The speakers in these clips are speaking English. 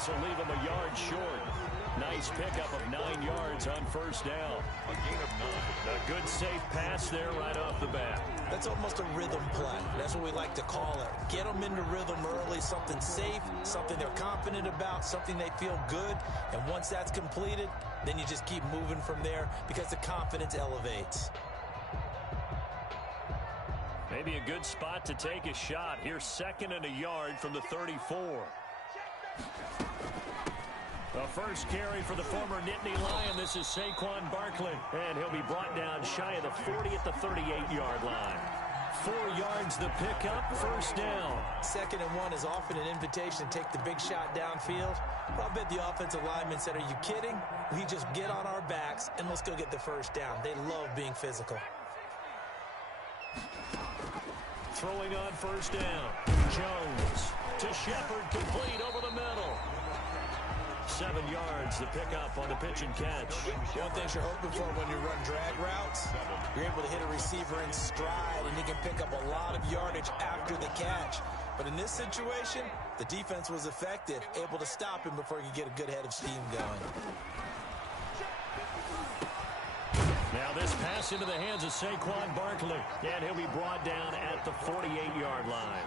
this will leave him a yard short. Nice pickup of 9 yards on first down. A gain of 9. A good safe pass there right off the bat. That's almost a rhythm play. That's what we like to call it. Get them into rhythm early, something safe, something they're confident about, something they feel good. And once that's completed, then you just keep moving from there because the confidence elevates. Maybe a good spot to take a shot. Here's 2nd and a yard from the 34. The first carry for the former Nittany Lion. This is Saquon Barkley. And he'll be brought down shy of the 40 at the 38-yard line. 4 yards the pickup, first down. 2nd and 1 is often an invitation to take the big shot downfield. But I bet the offensive lineman said, are you kidding? We just get on our backs and let's go get the first down. They love being physical. Throwing on first down. Jones to Shepard, complete over the middle. 7 yards, the pickup on the pitch and catch. One thing you're hoping for when you run drag routes, you're able to hit a receiver in stride, and he can pick up a lot of yardage after the catch. But in this situation, the defense was effective, able to stop him before he could get a good head of steam going. Now this pass into the hands of Saquon Barkley, and he'll be brought down at the 48-yard line.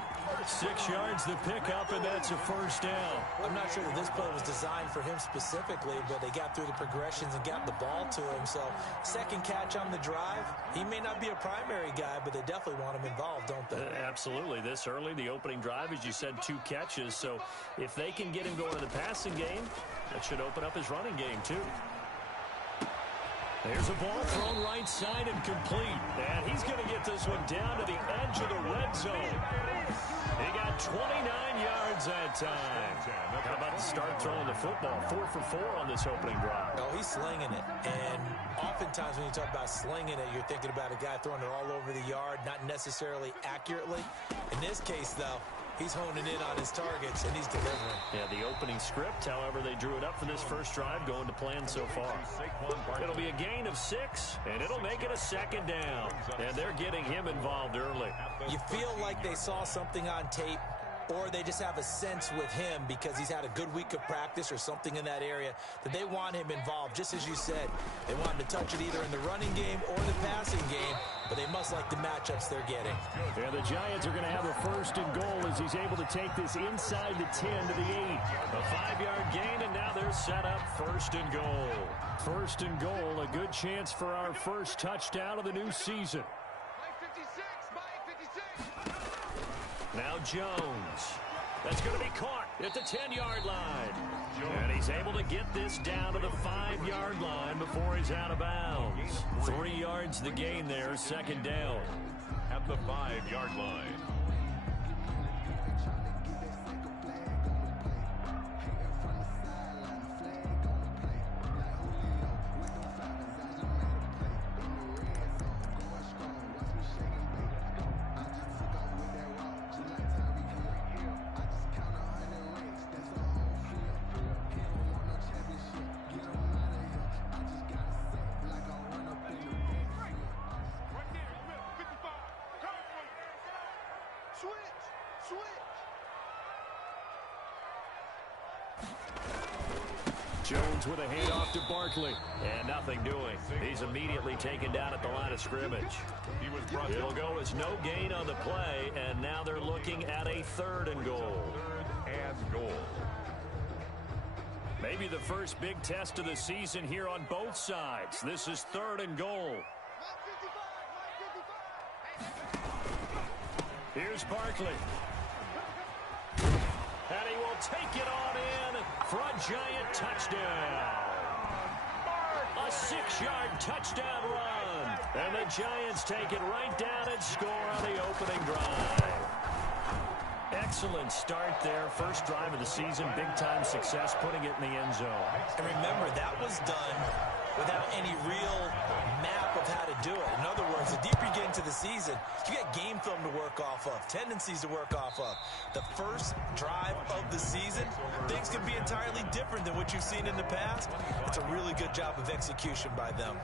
6 yards the pickup, and that's a first down. I'm not sure that this play was designed for him specifically, but they got through the progressions and got the ball to him. So second catch on the drive. He may not be a primary guy, but they definitely want him involved, don't they? Absolutely. This early, the opening drive, as you said, 2 catches. So if they can get him going in the passing game, that should open up his running game too. There's a ball thrown right side and complete. And he's going to get this one down to the edge of the red zone. He got 29 yards that time. How about the start throwing the football? 4 for 4 on this opening drive. Oh, he's slinging it. And oftentimes when you talk about slinging it, you're thinking about a guy throwing it all over the yard, not necessarily accurately. In this case, though, he's honing in on his targets, and he's delivering. Yeah, the opening script, however, they drew it up for this first drive, going to plan so far. It'll be a gain of 6, and it'll make it a 2nd down. And they're getting him involved early. You feel like they saw something on tape, or they just have a sense with him because he's had a good week of practice or something in that area that they want him involved. Just as you said, they want him to touch it either in the running game or the passing game, but they must like the matchups they're getting. Yeah, the Giants are going to have a 1st and goal as he's able to take this inside the 10 to the 8. A 5-yard gain, and now they're set up 1st and goal. 1st and goal, a good chance for our first touchdown of the new season. Now Jones. That's going to be caught at the 10-yard line. And he's able to get this down to the 5-yard line before he's out of bounds. 3 yards the gain there, 2nd down. At the 5-yard line. Jones with a handoff to Barkley. And nothing doing. He's immediately taken down at the line of scrimmage. It'll go as no gain on the play, and now they're looking at a 3rd and goal. 3rd and goal. Maybe the first big test of the season here on both sides. This is 3rd and goal. Here's Barkley. And he will take it on in for a Giant touchdown. A 6-yard touchdown run. And the Giants take it right down and score on the opening drive. Excellent start there. First drive of the season. Big-time success putting it in the end zone. And remember, that was done without any real map of how to do it. In other words, the deeper you get into the season, you got game film to work off of, tendencies to work off of. The first drive of the season, things can be entirely different than what you've seen in the past. It's a really good job of execution by them.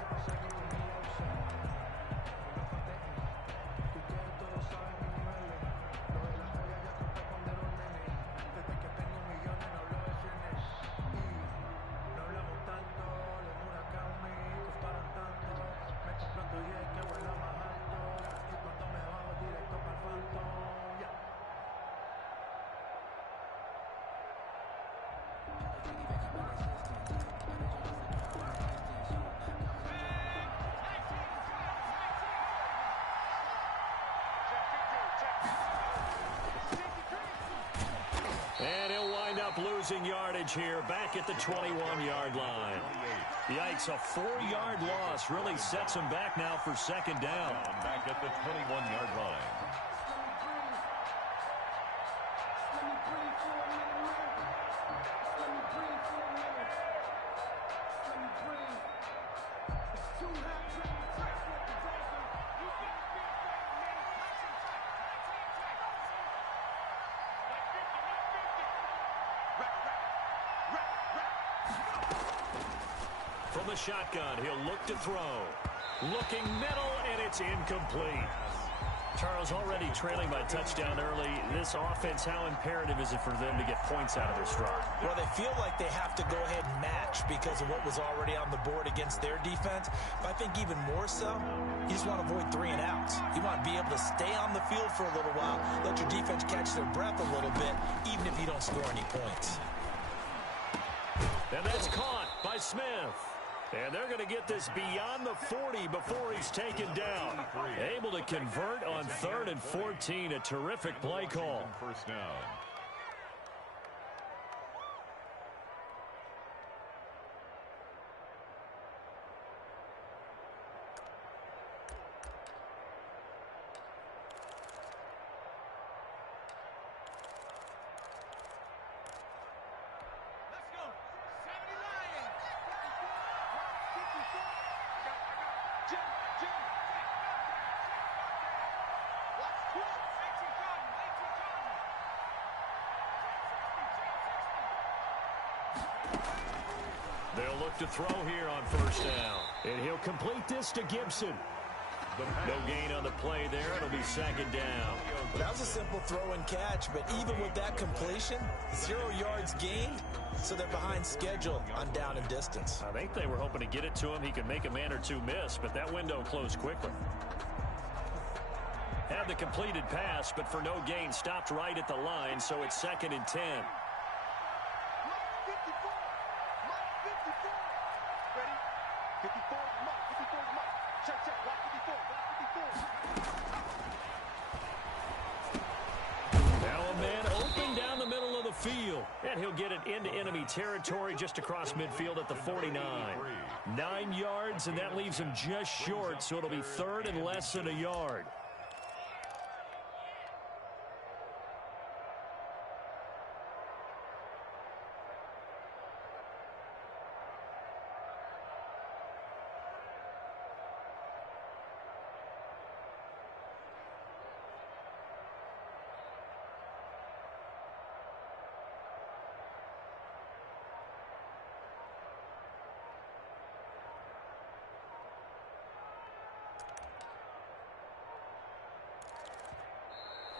losing yardage here back at the 21-yard line. Yikes, a 4-yard loss really sets him back now for second down. Back at the 21-yard line. From the shotgun, he'll look to throw. Looking middle, and it's incomplete. Charles, already trailing by touchdown early. This offense, how imperative is it for them to get points out of their stride? Well, they feel like they have to go ahead and match because of what was already on the board against their defense. But I think even more so, you just want to avoid 3 and outs. You want to be able to stay on the field for a little while, let your defense catch their breath a little bit, even if you don't score any points. And that's caught by Smith. And they're going to get this beyond the 40 before he's taken down. Able to convert on 3rd and 14. A terrific play call. First down. They'll look to throw here on first down. And he'll complete this to Gibson. No gain on the play there. It'll be second down. That was a simple throw and catch, but even with that completion, 0 yards gained, so they're behind schedule on down and distance. I think they were hoping to get it to him. He could make a man or two miss, but that window closed quickly. Had the completed pass, but for no gain, stopped right at the line, so it's 2nd and 10. Field, and he'll get it into enemy territory just across midfield at the 49. 9 yards, and that leaves him just short, so it'll be 3rd and less than a yard.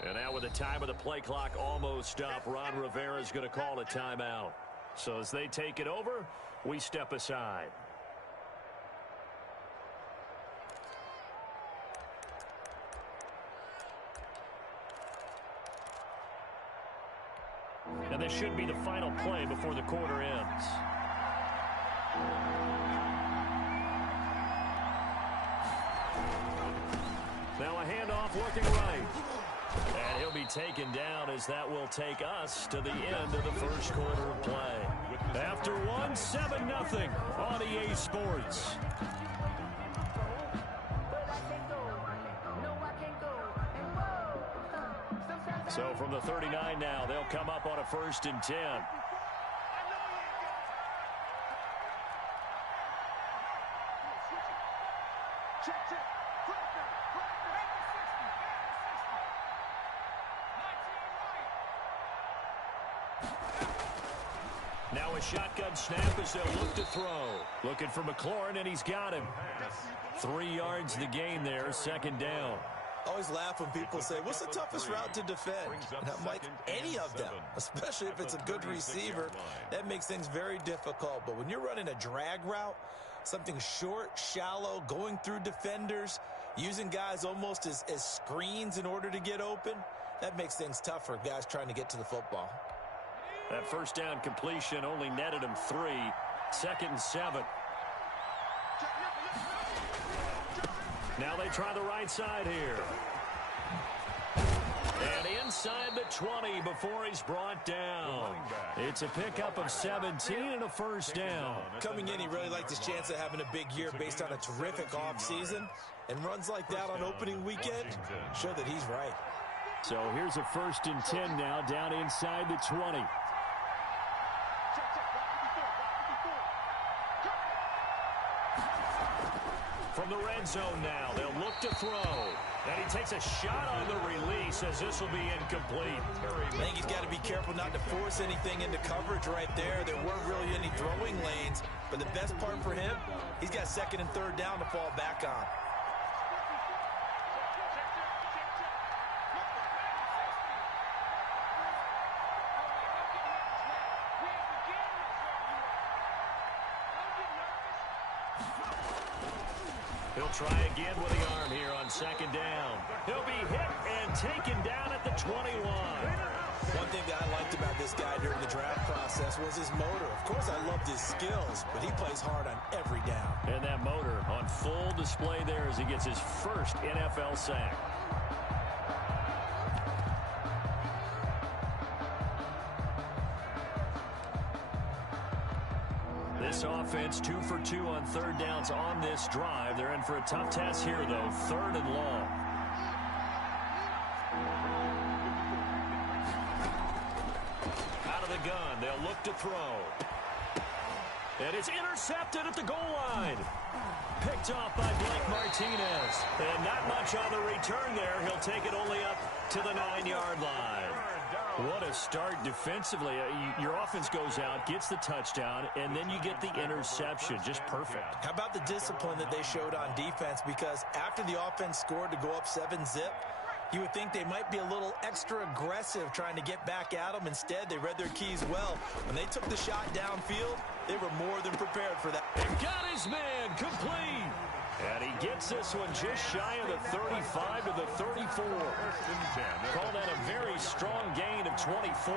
And now with the time of the play clock almost up, Ron Rivera is going to call a timeout. So as they take it over, we step aside. And this should be the final play before the quarter ends. Now a handoff looking right. And he'll be taken down as that will take us to the end of the first quarter of play. After one, 7-0 on EA Sports. So from the 39 now, they'll come up on a 1st and 10. Now a shotgun snap as they'll look to throw. Looking for McLaurin, and he's got him. 3 yards the gain there, 2nd down. Always laugh when people say, what's the toughest route to defend? And I'm like, any of them, especially if it's a good receiver. That makes things very difficult. But when you're running a drag route, something short, shallow, going through defenders, using guys almost as screens in order to get open, that makes things tough for guys trying to get to the football. That first down completion only netted him 3. 2nd and 7. Now they try the right side here. And inside the 20 before he's brought down. It's a pickup of 17 and a first down. Coming in, he really liked his chance of having a big year based on a terrific offseason. And runs like that on opening weekend show that he's right. So here's a 1st and 10 now, down inside the 20. From the red zone now, they'll look to throw. And he takes a shot on the release as this will be incomplete. I think he's got to be careful not to force anything into coverage right there. There weren't really any throwing lanes. But the best part for him, he's got 2nd and 3rd down to fall back on. He'll try again with the arm here on 2nd down. He'll be hit and taken down at the 21. One thing that I liked about this guy during the draft process was his motor. Of course, I loved his skills, but he plays hard on every down. And that motor on full display there as he gets his first NFL sack. This offense 2 for 2 on 3rd downs on this drive. They're in for a tough task here, though. 3rd and long. Out of the gun, they'll look to throw. And it's intercepted at the goal line. Picked off by Blake Martinez. And not much on the return there. He'll take it only up to the 9-yard line. What a start defensively. Your offense goes out, gets the touchdown, and then you get the interception. Just perfect. How about the discipline that they showed on defense? Because after the offense scored to go up 7-zip, you would think they might be a little extra aggressive trying to get back at them. Instead, they read their keys well. When they took the shot downfield, they were more than prepared for that. And got his man complete. And he gets this one just shy of the 35 to the 34. Call that a very strong gain of 24.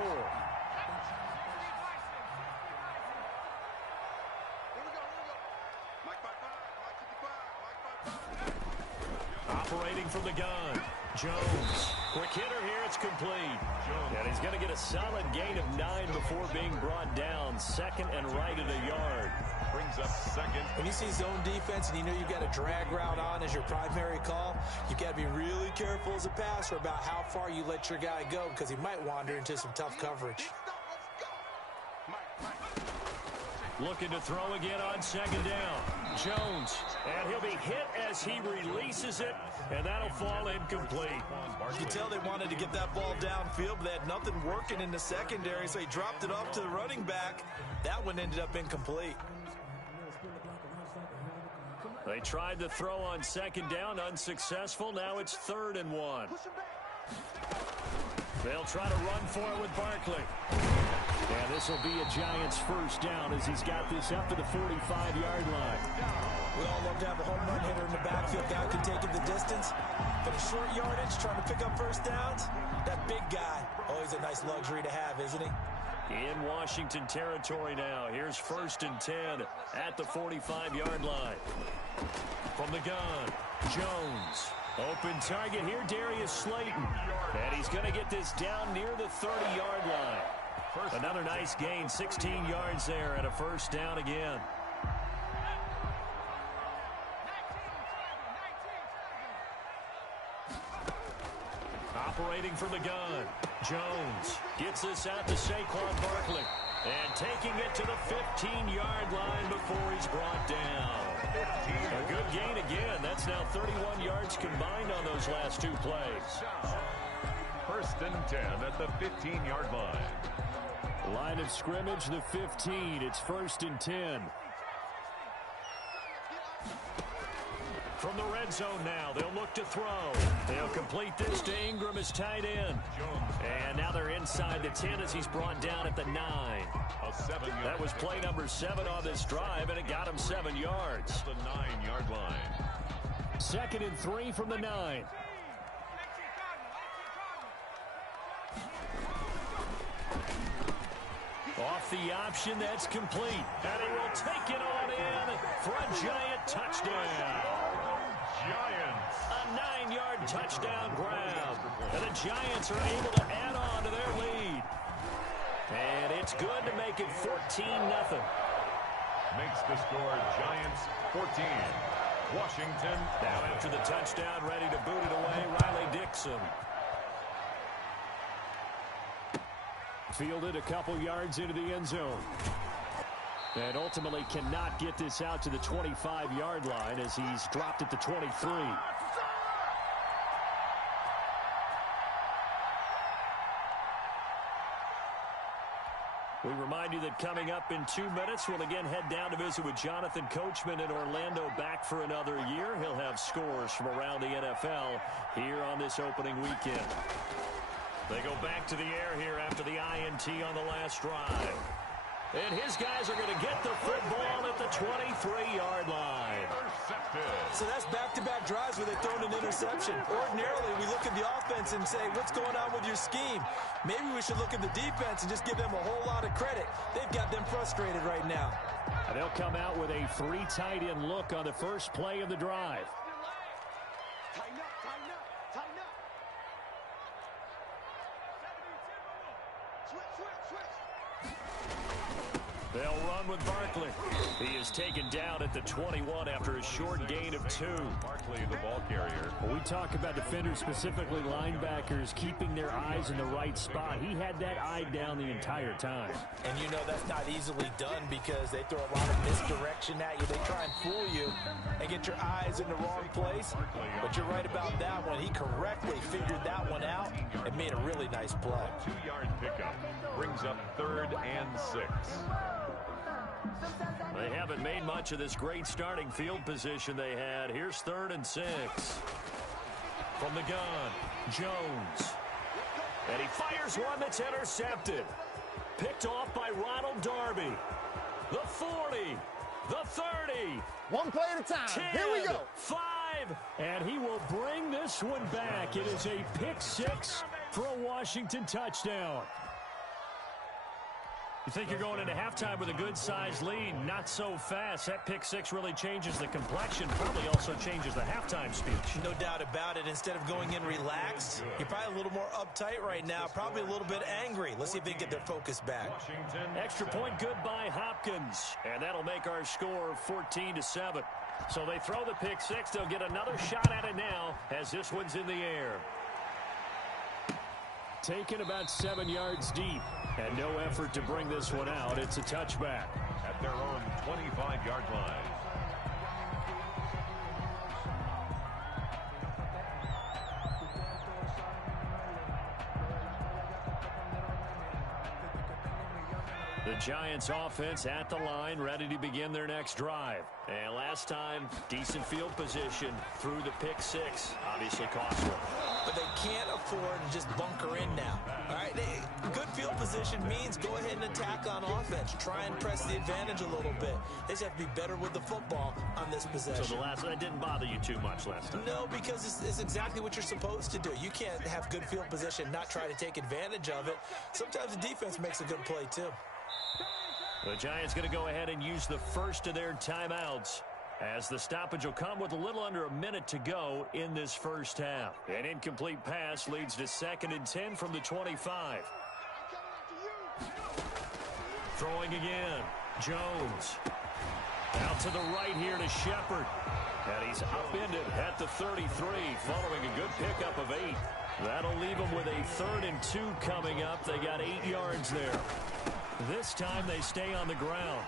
Operating from the gun, Jones. Quick hitter here, it's complete. And he's going to get a solid gain of 9 before being brought down. 2nd and right at a yard. Brings up 2nd. When you see zone defense and you know you've got a drag route on as your primary call, you've got to be really careful as a passer about how far you let your guy go because he might wander into some tough coverage. Looking to throw again on 2nd down. Jones. And he'll be hit as he releases it, and that'll fall incomplete. You can tell they wanted to get that ball downfield, but they had nothing working in the secondary, so he dropped it off to the running back. That one ended up incomplete. They tried to throw on 2nd down, unsuccessful. Now it's 3rd and 1. They'll try to run for it with Barkley. And this will be a Giants 1st down as he's got this up to the 45-yard line. We all love to have a home run hitter in the backfield. Guy can take it the distance. But a short yardage, trying to pick up 1st downs, that big guy, always a nice luxury to have, isn't he? In Washington territory now. Here's 1st and 10 at the 45-yard line. From the gun, Jones. Open target here, Darius Slayton. And he's going to get this down near the 30-yard line. Another nice gain, 16 yards there and a 1st down again. Operating from the gun, Jones gets this out to Saquon Barkley. And taking it to the 15-yard line before he's brought down. A good gain again. That's now 31 yards combined on those last 2 plays. 1st and 10 at the 15-yard line. Line of scrimmage, the 15. It's 1st and 10. From the red zone now, they'll look to throw. They'll complete this to Ingram as tight end. And now they're inside the 10 as he's brought down at the 9. That was play number 7 on this drive, and it got him 7 yards. The 9-yard line. 2nd and 3 from the 9. Off the option, that's complete. And he will take it on in for a Giant touchdown. Giants. A 9-yard touchdown grab. And the Giants are able to add on to their lead. And it's good to make it 14-0. Makes the score Giants 14. Washington. Now after the touchdown, ready to boot it away, Riley Dixon. Fielded a couple yards into the end zone. And ultimately cannot get this out to the 25-yard line as he's dropped at the 23. We remind you that coming up in 2 minutes, we'll again head down to visit with Jonathan Coachman in Orlando, back for another year. He'll have scores from around the NFL here on this opening weekend. They go back to the air here after the INT on the last drive. And his guys are going to get the football at the 23-yard line. So that's back-to-back drives where they've thrown an interception. Ordinarily, we look at the offense and say, what's going on with your scheme? Maybe we should look at the defense and just give them a whole lot of credit. They've got them frustrated right now. And they'll come out with a 3 tight end look on the first play of the drive. Tighten up, tighten up, tighten up. Switch. They'll run with Barkley. He is taken down at the 21 after a short gain of 2. Barkley, the ball carrier. When we talk about defenders, specifically linebackers, keeping their eyes in the right spot, he had that eye down the entire time. And you know that's not easily done because they throw a lot of misdirection at you. They try and fool you and get your eyes in the wrong place. But you're right about that one. He correctly figured that one out and made a really nice play. 2-yard pickup brings up 3rd and 6. They haven't made much of this great starting field position they had. Here's 3rd and 6. From the gun, Jones. And he fires one that's intercepted. Picked off by Ronald Darby. The 40. The 30. One play at a time. 10, Here we go. 5. And he will bring this one back. It is a pick 6 for a Washington touchdown. You think you're going into halftime with a good-sized lead. Not so fast. That pick 6 really changes the complexion. Probably also changes the halftime speech. No doubt about it. Instead of going in relaxed, you're probably a little more uptight right now. Probably a little bit angry. Let's see if they can get their focus back. Washington. Extra point good by Hopkins. And that'll make our score 14-7. So they throw the pick 6. They'll get another shot at it now as this one's in the air. Taken about 7 yards deep. And no effort to bring this one out. It's a touchback. At their own 25-yard line. The Giants offense at the line, ready to begin their next drive. And last time, decent field position through the pick 6. Obviously costly. But they can't afford to just bunker in now. All right, good field position means go ahead and attack on offense. Try and press the advantage a little bit. They just have to be better with the football on this possession. So that didn't bother you too much last time? No, because it's exactly what you're supposed to do. You can't have good field position, not try to take advantage of it. Sometimes the defense makes a good play, too. The Giants going to go ahead and use the first of their timeouts, as the stoppage will come with a little under a minute to go in this first half. An incomplete pass leads to 2nd and 10 from the 25. Throwing again. Jones. Out to the right here to Shepard. And he's upended at the 33 following a good pickup of 8. That'll leave them with a 3rd and 2 coming up. They got 8 yards there. This time they stay on the ground.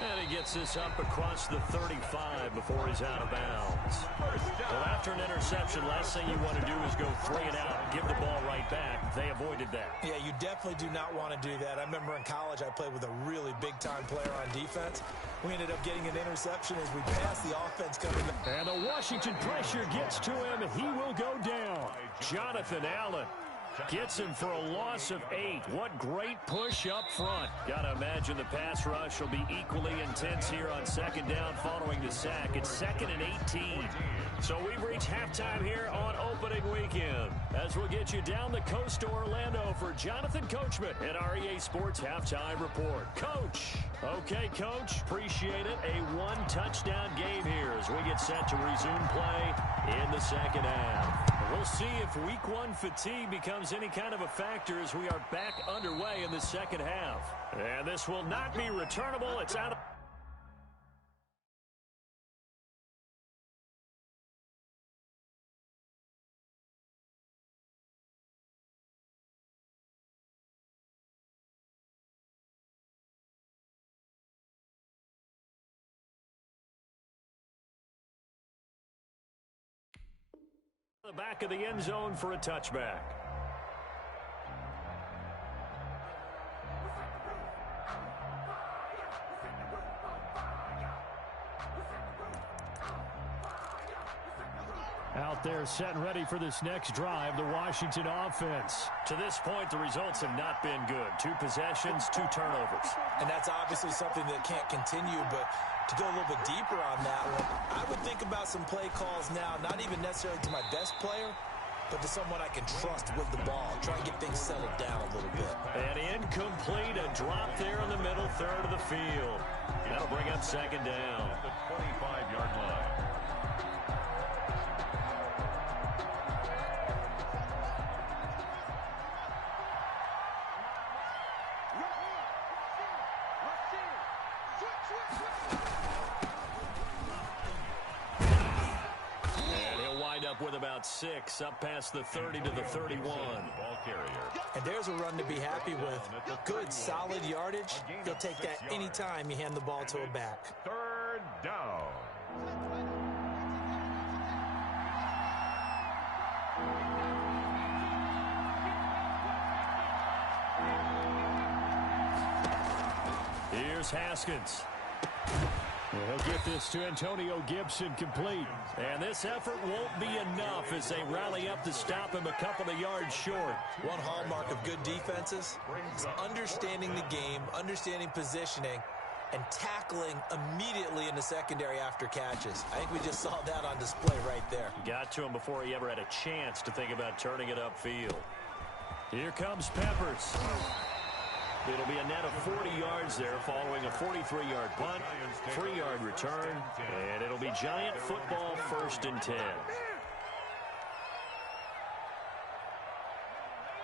And he gets this up across the 35 before he's out of bounds. Well, after an interception, last thing you want to do is go 3 and out and give the ball right back. They avoided that. Yeah, you definitely do not want to do that. I remember in college I played with a really big-time player on defense. We ended up getting an interception as we passed the offense coming back. And the Washington pressure gets to him. He will go down. Jonathan Allen gets him for a loss of 8. What great push up front. Gotta imagine the pass rush will be equally intense here on 2nd down following the sack. It's 2nd and 18. So we've reached halftime here on opening weekend, as we'll get you down the coast to Orlando for Jonathan Coachman at our EA Sports Halftime Report. Coach. Okay, Coach. Appreciate it. A 1-touchdown game here as we get set to resume play in the 2nd half. We'll see if week one fatigue becomes any kind of a factor as we are back underway in the second half. And this will not be returnable. It's out of... the back of the end zone for a touchback. Out there set and ready for this next drive, the Washington offense. To this point, the results have not been good. 2 possessions, 2 turnovers. And that's obviously something that can't continue, but to go a little bit deeper on that one, I would think about some play calls now, not even necessarily to my best player, but to someone I can trust with the ball. Try and get things settled down a little bit. And incomplete, a drop there in the middle third of the field. That'll bring up second down. At the 25-yard line. With about 6 up past the 30 to the 31. Ball carrier. And there's a run to be happy with. Good, solid yardage. He'll take that anytime you hand the ball to a back. 3rd down. Here's Haskins. He'll get this to Antonio Gibson complete. And this effort won't be enough as they rally up to stop him a couple of yards short. One hallmark of good defenses is understanding the game, understanding positioning, and tackling immediately in the secondary after catches. I think we just saw that on display right there. Got to him before he ever had a chance to think about turning it upfield. Here comes Peppers. It'll be a net of 40 yards there following a 43-yard punt, 3-yard return, and it'll be Giant football 1st and 10.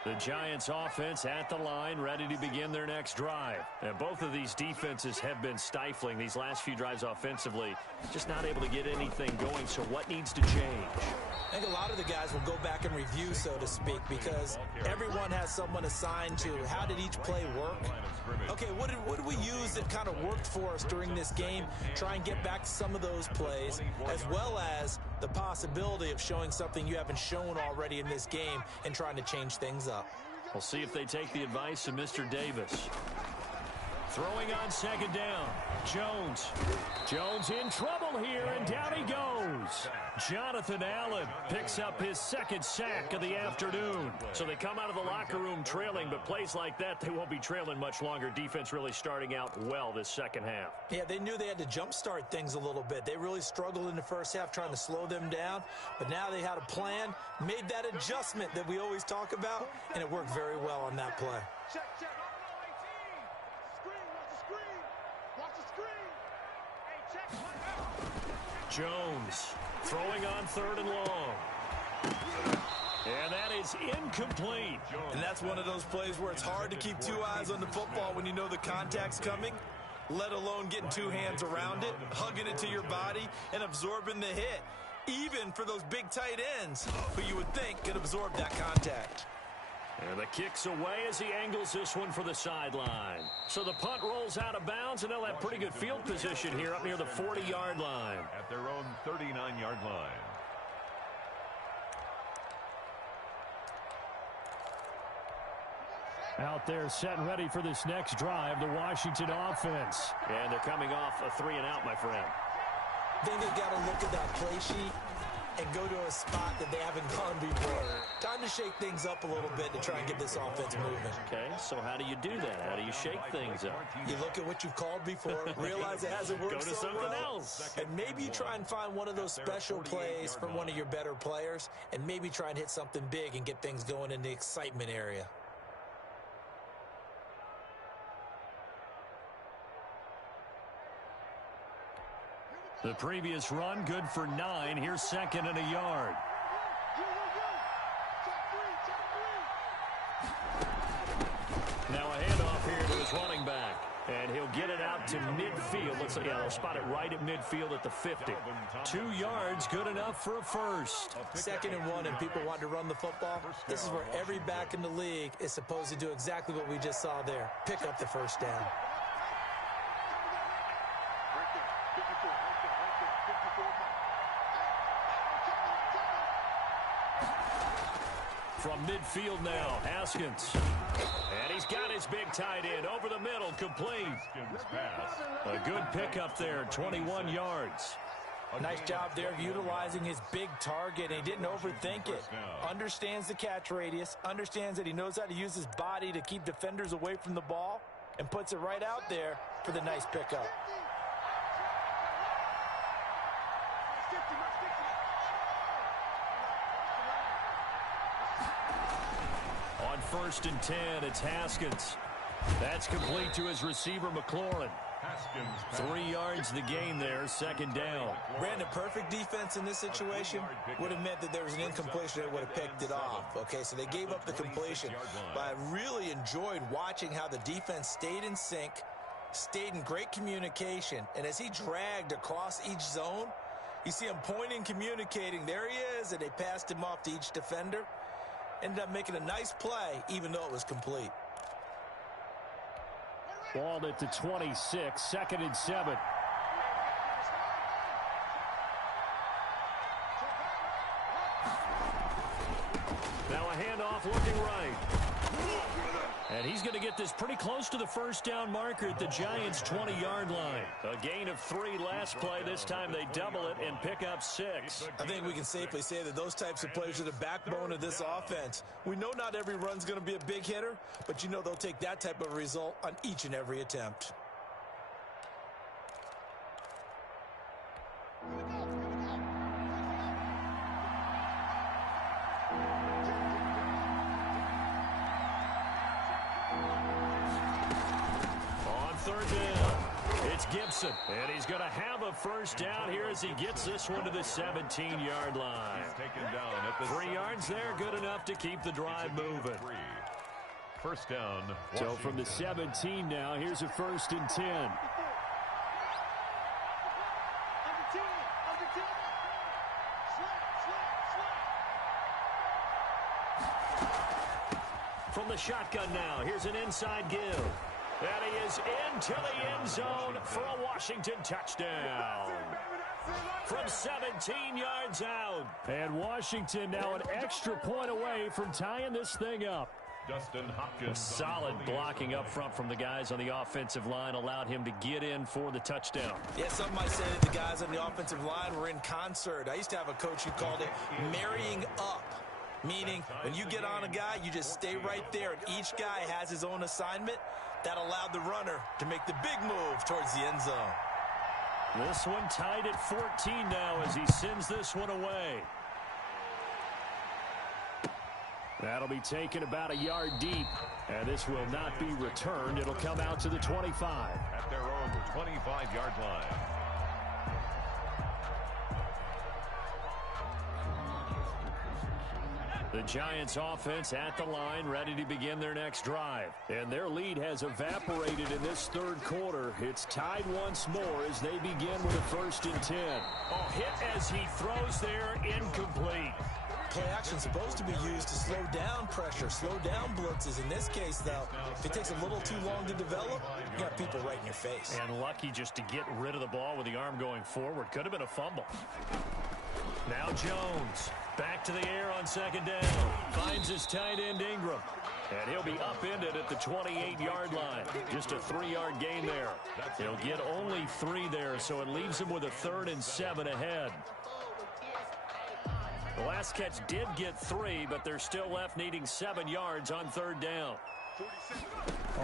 The Giants offense at the line, ready to begin their next drive. And both of these defenses have been stifling these last few drives offensively. Just not able to get anything going, so what needs to change? I think a lot of the guys will go back and review, so to speak, because everyone has someone assigned to how did each play work. Okay, what did we use that kind of worked for us during this game? Try and get back to some of those plays, as well as the possibility of showing something you haven't shown already in this game and trying to change things up. We'll see if they take the advice of Mr. Davis. Throwing on 2nd down. Jones in trouble here, and down he goes. Jonathan Allen picks up his 2nd sack of the afternoon. So they come out of the locker room trailing, but plays like that, they won't be trailing much longer. Defense really starting out well this second half. Yeah, they knew they had to jumpstart things a little bit. They really struggled in the first half trying to slow them down, but now they had a plan, made that adjustment that we always talk about, and it worked very well on that play. Check. Watch the screen. Hey, check. Jones throwing on 3rd and long. And that is incomplete. And that's one of those plays where it's hard to keep 2 eyes on the football when you know the contact's coming, let alone getting 2 hands around it, hugging it to your body, and absorbing the hit. Even for those big tight ends who you would think could absorb that contact. And the kick's away as he angles this one for the sideline. So the punt rolls out of bounds, and they'll have pretty good field position here up near the 40-yard line. At their own 39-yard line. Out there set and ready for this next drive, the Washington offense. And they're coming off a 3 and out, my friend. I think they've got to look at that play sheet and go to a spot that they haven't gone before. Time to shake things up a little bit to try and get this offense moving. Okay, so how do you do that? How do you shake things up? You look at what you've called before, realize it hasn't worked Go to so something well, else. and maybe you try and find one of those special plays from one of your better players, and maybe try and hit something big and get things going in the excitement area. The previous run, good for 9. Here's 2nd and a yard. his running back. And he'll get it out to midfield. They'll spot it right at midfield at the 50. 2 yards, good enough for a first. 2nd and 1, and people want to run the football. This is where every back in the league is supposed to do exactly what we just saw there. Pick up the first down. From midfield now, Haskins. And he's got his big tight end over the middle, complete. A good pickup there, 21 yards. Nice job there of utilizing his big target, and he didn't overthink it. Understands the catch radius, understands that he knows how to use his body to keep defenders away from the ball, and puts it right out there for the nice pickup. On 1st and 10, it's Haskins. That's complete to his receiver, McLaurin. 3 yards the gain there, 2nd down. Brandon, perfect defense in this situation would have meant that there was an incompletion that would have picked it off. Okay, so they gave up the completion. But I really enjoyed watching how the defense stayed in sync, stayed in great communication, and as he dragged across each zone, you see him pointing, communicating. There he is, and they passed him off to each defender. Ended up making a nice play, even though it was complete. Ball at the 26, 2nd and 7. Now a handoff looking right. And he's going to get this pretty close to the first down marker at the Giants' 20-yard line. A gain of 3 last play. This time they double it and pick up 6. I think we can safely say that those types of players are the backbone of this offense. We know not every run's going to be a big hitter, but you know they'll take that type of result on each and every attempt. Gibson, and he's going to have a first down here as he gets this one to the 17-yard line. 3 yards there, good enough to keep the drive moving. First down. So from the 17 now, here's a 1st and 10. From the shotgun now, here's an inside give. And he is into the end zone for a Washington touchdown. From 17 yards out. And Washington now an extra point away from tying this thing up. Dustin Hopkins. Solid blocking up front from the guys on the offensive line allowed him to get in for the touchdown. Yeah, some might say that the guys on the offensive line were in concert. I used to have a coach who called it marrying up. Meaning, when you get on a guy, you just stay right there, and each guy has his own assignment. That allowed the runner to make the big move towards the end zone. This one tied at 14 now as he sends this one away. That'll be taken about a yard deep, and this will not be returned. It'll come out to the 25. At their own 25-yard line. The Giants offense at the line, ready to begin their next drive. And their lead has evaporated in this 3rd quarter. It's tied once more as they begin with a 1st and 10. Oh, hit as he throws there, incomplete. Play action supposed to be used to slow down pressure, slow down blitzes. In this case, though, if it takes a little too long to develop, you got people right in your face. And lucky just to get rid of the ball with the arm going forward. Could have been a fumble. Now Jones. Back to the air on 2nd down. Finds his tight end Ingram. And he'll be upended at the 28-yard line. Just a 3-yard gain there. He'll get only 3 there, so it leaves him with a 3rd and 7 ahead. The last catch did get 3, but they're still left needing 7 yards on 3rd down.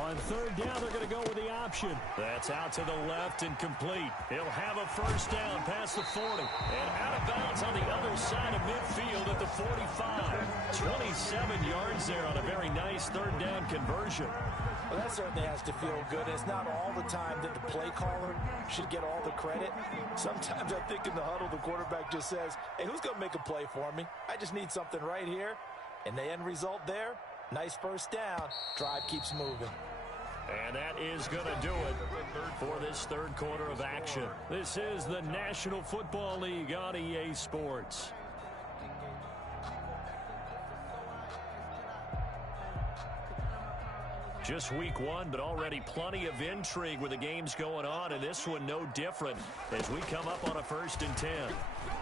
On 3rd down, they're going to go with the option. That's out to the left and complete. He'll have a first down past the 40. And out of bounds on the other side of midfield at the 45. 27 yards there on a very nice 3rd down conversion. Well, that certainly has to feel good. It's not all the time that the play caller should get all the credit. Sometimes I think in the huddle, the quarterback just says, hey, who's going to make a play for me? I just need something right here. And the end result there, nice first down. Drive keeps moving. And that is going to do it for this third quarter of action. This is the National Football League on EA Sports. Just week one, but already plenty of intrigue with the games going on, and this one no different as we come up on a 1st and 10.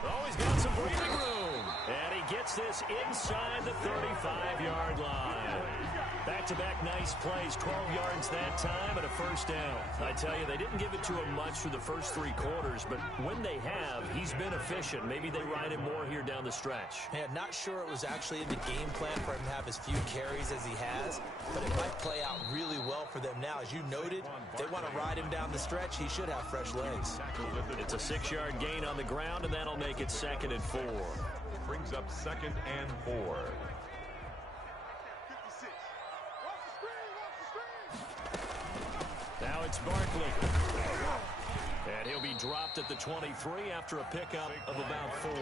Oh, he's got some breathing room, and he gets this inside the 35-yard line. Back-to-back nice plays, 12 yards that time and a 1st down. I tell you, they didn't give it to him much for the first 3 quarters, but when they have, he's been efficient. Maybe they ride him more here down the stretch. Yeah, not sure it was actually in the game plan for him to have as few carries as he has, but it might play out really well for them now. As you noted, if they want to ride him down the stretch, he should have fresh legs. It's a 6-yard gain on the ground, and that'll make it 2nd and 4. Brings up 2nd and 4. Now it's Barkley. And he'll be dropped at the 23 after a pickup of about 4.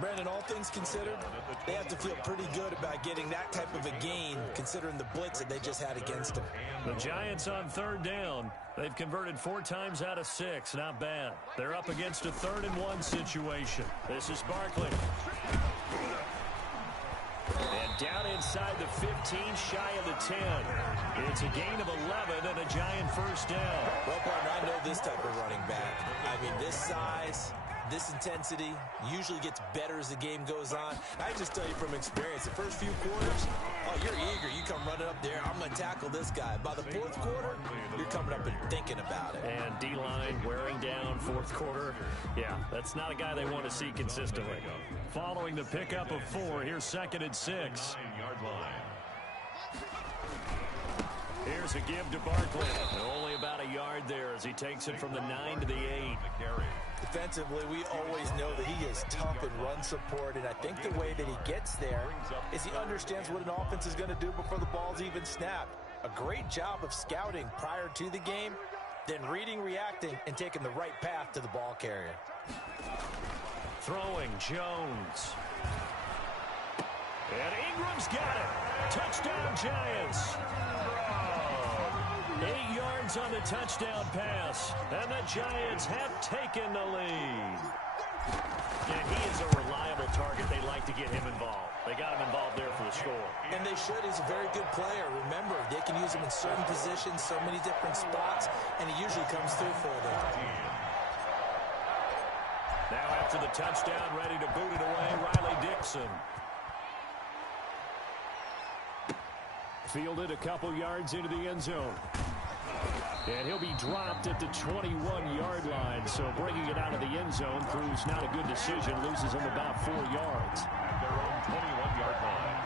Brandon, all things considered, they have to feel pretty good about getting that type of a gain considering the blitz that they just had against them. The Giants on 3rd down. They've converted 4 times out of 6. Not bad. They're up against a 3rd and 1 situation. This is Barkley. And down inside the 15, shy of the 10. It's a gain of 11 and a Giant 1st down. Well, partner, I know this type of running back. I mean, this size, this intensity usually gets better as the game goes on. I just tell you from experience, the first few quarters, oh, you're eager. You come running up there, I'm going to tackle this guy. By the 4th quarter, you're coming up and thinking about it. And D-line wearing down 4th quarter. Yeah, that's not a guy they want to see consistently. Following the pickup of 4, here's 2nd and 6. 9-yard line. Here's a give to Barkley. Only about a yard there as he takes it from the 9 to the 8. Defensively, we always know that he is tough in run support, and I think the way that he gets there is he understands what an offense is going to do before the ball's even snapped. A great job of scouting prior to the game, then reading, reacting, and taking the right path to the ball carrier. Throwing Jones. And Ingram's got it. Touchdown, Giants. 8 yards on the touchdown pass. And the Giants have taken the lead. And he is a reliable target. They like to get him involved. They got him involved there for the score. And they should. He's a very good player. Remember, they can use him in certain positions, so many different spots, and he usually comes through for them. Now after the touchdown, ready to boot it away, Riley Dixon. Fielded a couple yards into the end zone. And he'll be dropped at the 21-yard line. So bringing it out of the end zone proves not a good decision. Loses him about 4 yards. At their own 21-yard line.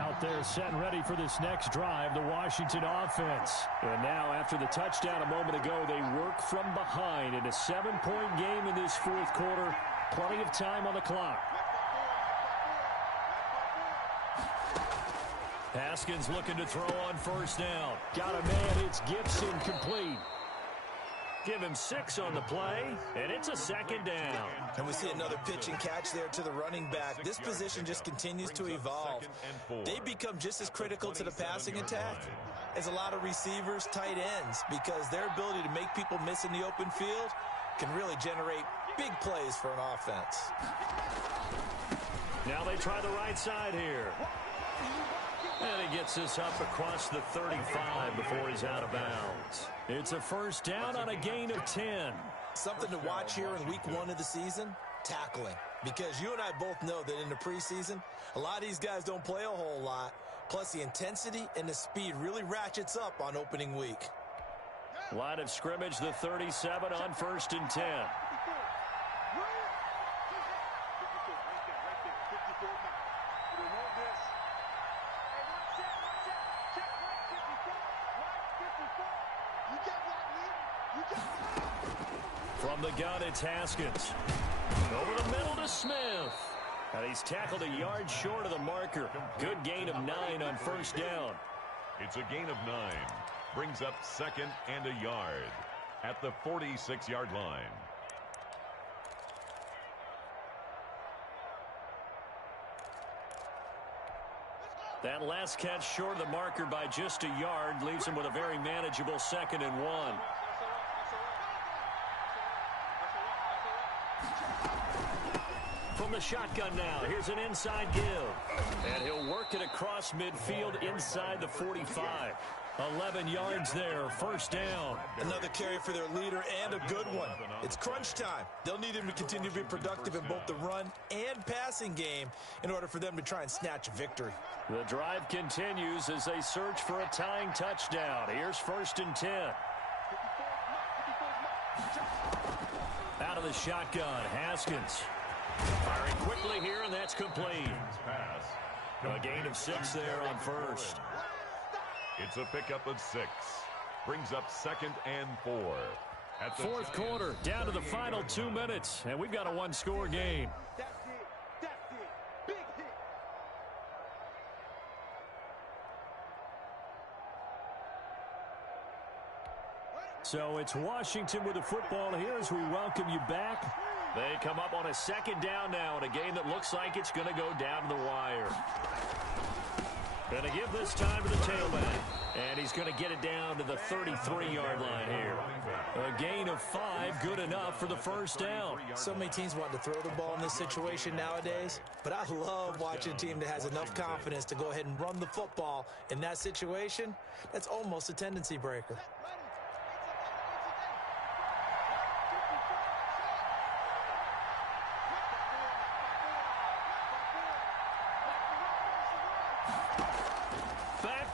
Out there set and ready for this next drive, the Washington offense. And now after the touchdown a moment ago, they work from behind in a 7-point game in this 4th quarter. Plenty of time on the clock. Haskins looking to throw on 1st down. Got a man, it's Gibson, complete. Give him 6 on the play, and it's a 2nd down. And we see another pitch and catch there to the running back. This position just continues to evolve. They become just as critical to the passing attack as a lot of receivers, tight ends, because their ability to make people miss in the open field can really generate big plays for an offense. Now they try the right side here. And he gets this up across the 35 before he's out of bounds. It's a 1st down on a gain of 10. Something to watch here in week 1 of the season, tackling. Because you and I both know that in the preseason, a lot of these guys don't play a whole lot. Plus the intensity and the speed really ratchets up on opening week. Line of scrimmage, the 37 on 1st and 10. From the gun, it's Haskins. Over the middle to Smith. And he's tackled a yard short of the marker. Good gain of 9 on 1st down. It's a gain of 9. Brings up 2nd and a yard at the 46-yard line. That last catch short of the marker by just a yard leaves him with a very manageable 2nd and 1. From the shotgun now, here's an inside give. And he'll work it across midfield inside the 45. 11 yards there, 1st down. Another carry for their leader and a good one. It's crunch time. They'll need him to continue to be productive in both the run and passing game in order for them to try and snatch a victory. The drive continues as they search for a tying touchdown. Here's 1st and 10. Out of the shotgun, Haskins. Firing quickly here, and that's complete. A gain of 6 there on 1st. It's a pickup of 6. Brings up 2nd and 4. At the 4th quarter, down to the final 2 minutes, and we've got a 1-score game. That's it. That's it. Big hit. So it's Washington with the football here as we welcome you back. They come up on a 2nd down now in a game that looks like it's going to go down to the wire. Going to give this time to the tailback. And he's going to get it down to the 33-yard line here. A gain of 5, good enough for the 1st down. So many teams want to throw the ball in this situation nowadays, but I love watching a team that has enough confidence to go ahead and run the football in that situation. That's almost a tendency breaker.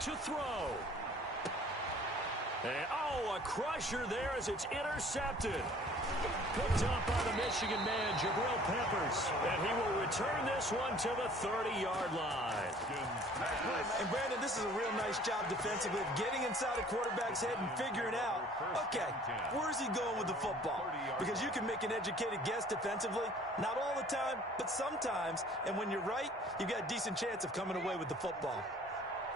To throw. And, a crusher there as it's intercepted. Picked up by the Michigan man, Jabril Peppers. And he will return this one to the 30-yard line. And, Brandon, this is a real nice job defensively of getting inside a quarterback's head and figuring out, okay, where's he going with the football? Because you can make an educated guess defensively. Not all the time, but sometimes. And when you're right, you've got a decent chance of coming away with the football.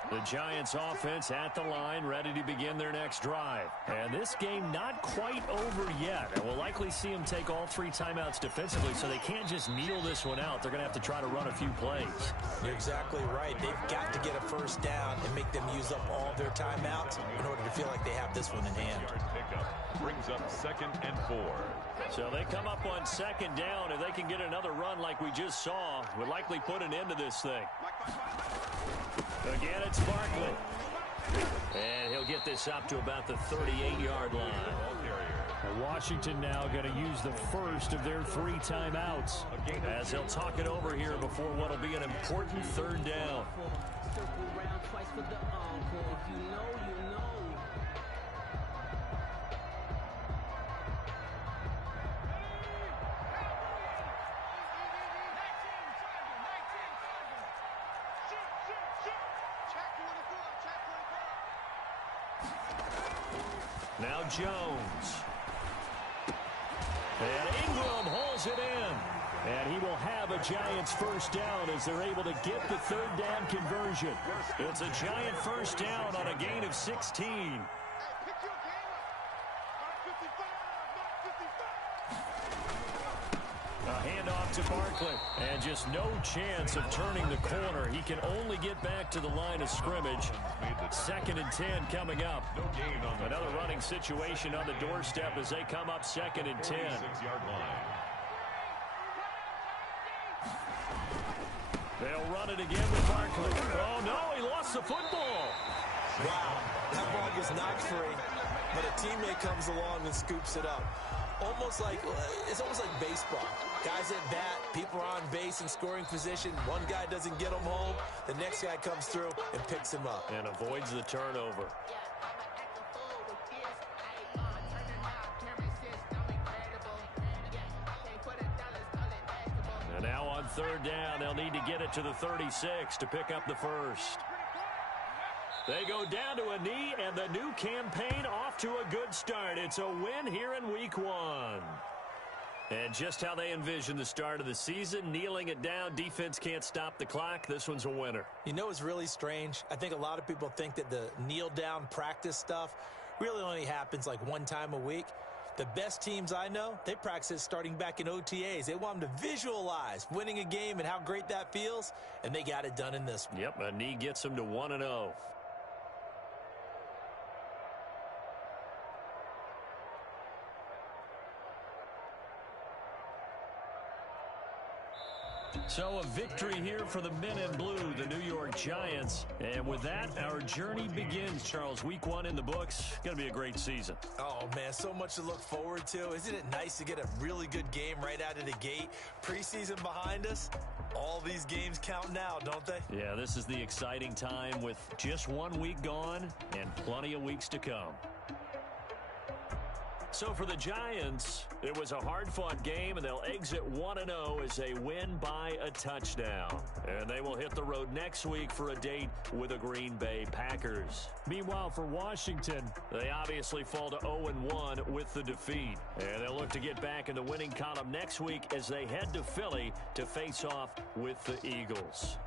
The Giants offense at the line, ready to begin their next drive. And this game not quite over yet. And we'll likely see them take all 3 timeouts defensively, so they can't just kneel this one out. They're going to have to try to run a few plays. You're exactly right. They've got to get a 1st down and make them use up all their timeouts in order to feel like they have this one in hand. Pickup brings up 2nd and 4. So they come up on 2nd down. If they can get another run like we just saw, would likely put an end to this thing. Again, it's Barkley. And he'll get this up to about the 38-yard line. And Washington now going to use the first of their 3 timeouts as they'll talk it over here before what will be an important 3rd down. Now Jones. And Ingram holds it in. And he will have a Giants 1st down as they're able to get the 3rd down conversion. It's a Giant 1st down on a gain of 16. A handoff to Barkley. And just no chance of turning the corner. He can only get back to the line of scrimmage. 2nd and 10 coming up. Another running situation on the doorstep as they come up 2nd and 10. They'll run it again with Barkley. Oh, no, he lost the football. Wow, that ball was knocked free, but a teammate comes along and scoops it up. It's almost like baseball. Guys at bat, people are on base in scoring position. One guy doesn't get him home. The next guy comes through and picks him up. And avoids the turnover. And now on 3rd down, they'll need to get it to the 36 to pick up the 1st. They go down to a knee, and the new campaign off to a good start. It's a win here in Week 1. And just how they envision the start of the season, kneeling it down, defense can't stop the clock. This one's a winner. You know what's really strange? I think a lot of people think that the kneel-down practice stuff really only happens like one time a week. The best teams I know, they practice it starting back in OTAs. They want them to visualize winning a game and how great that feels, and they got it done in this one. Yep, a knee gets them to 1-0. So a victory here for the men in blue, the New York Giants. And with that, our journey begins, Charles. Week 1 in the books. Going to be a great season. Oh, man, so much to look forward to. Isn't it nice to get a really good game right out of the gate? Preseason behind us. All these games count now, don't they? Yeah, this is the exciting time with just 1 week gone and plenty of weeks to come. So for the Giants, it was a hard-fought game, and they'll exit 1-0 as they win by a touchdown. And they will hit the road next week for a date with the Green Bay Packers. Meanwhile, for Washington, they obviously fall to 0-1 with the defeat. And they'll look to get back in the winning column next week as they head to Philly to face off with the Eagles.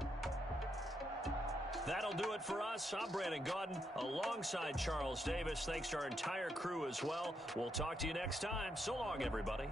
That'll do it for us. I'm Brandon Gaudin alongside Charles Davis. Thanks to our entire crew as well. We'll talk to you next time. So long, everybody.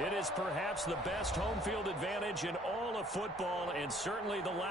It is perhaps the best home field advantage in all of football and certainly the loudest.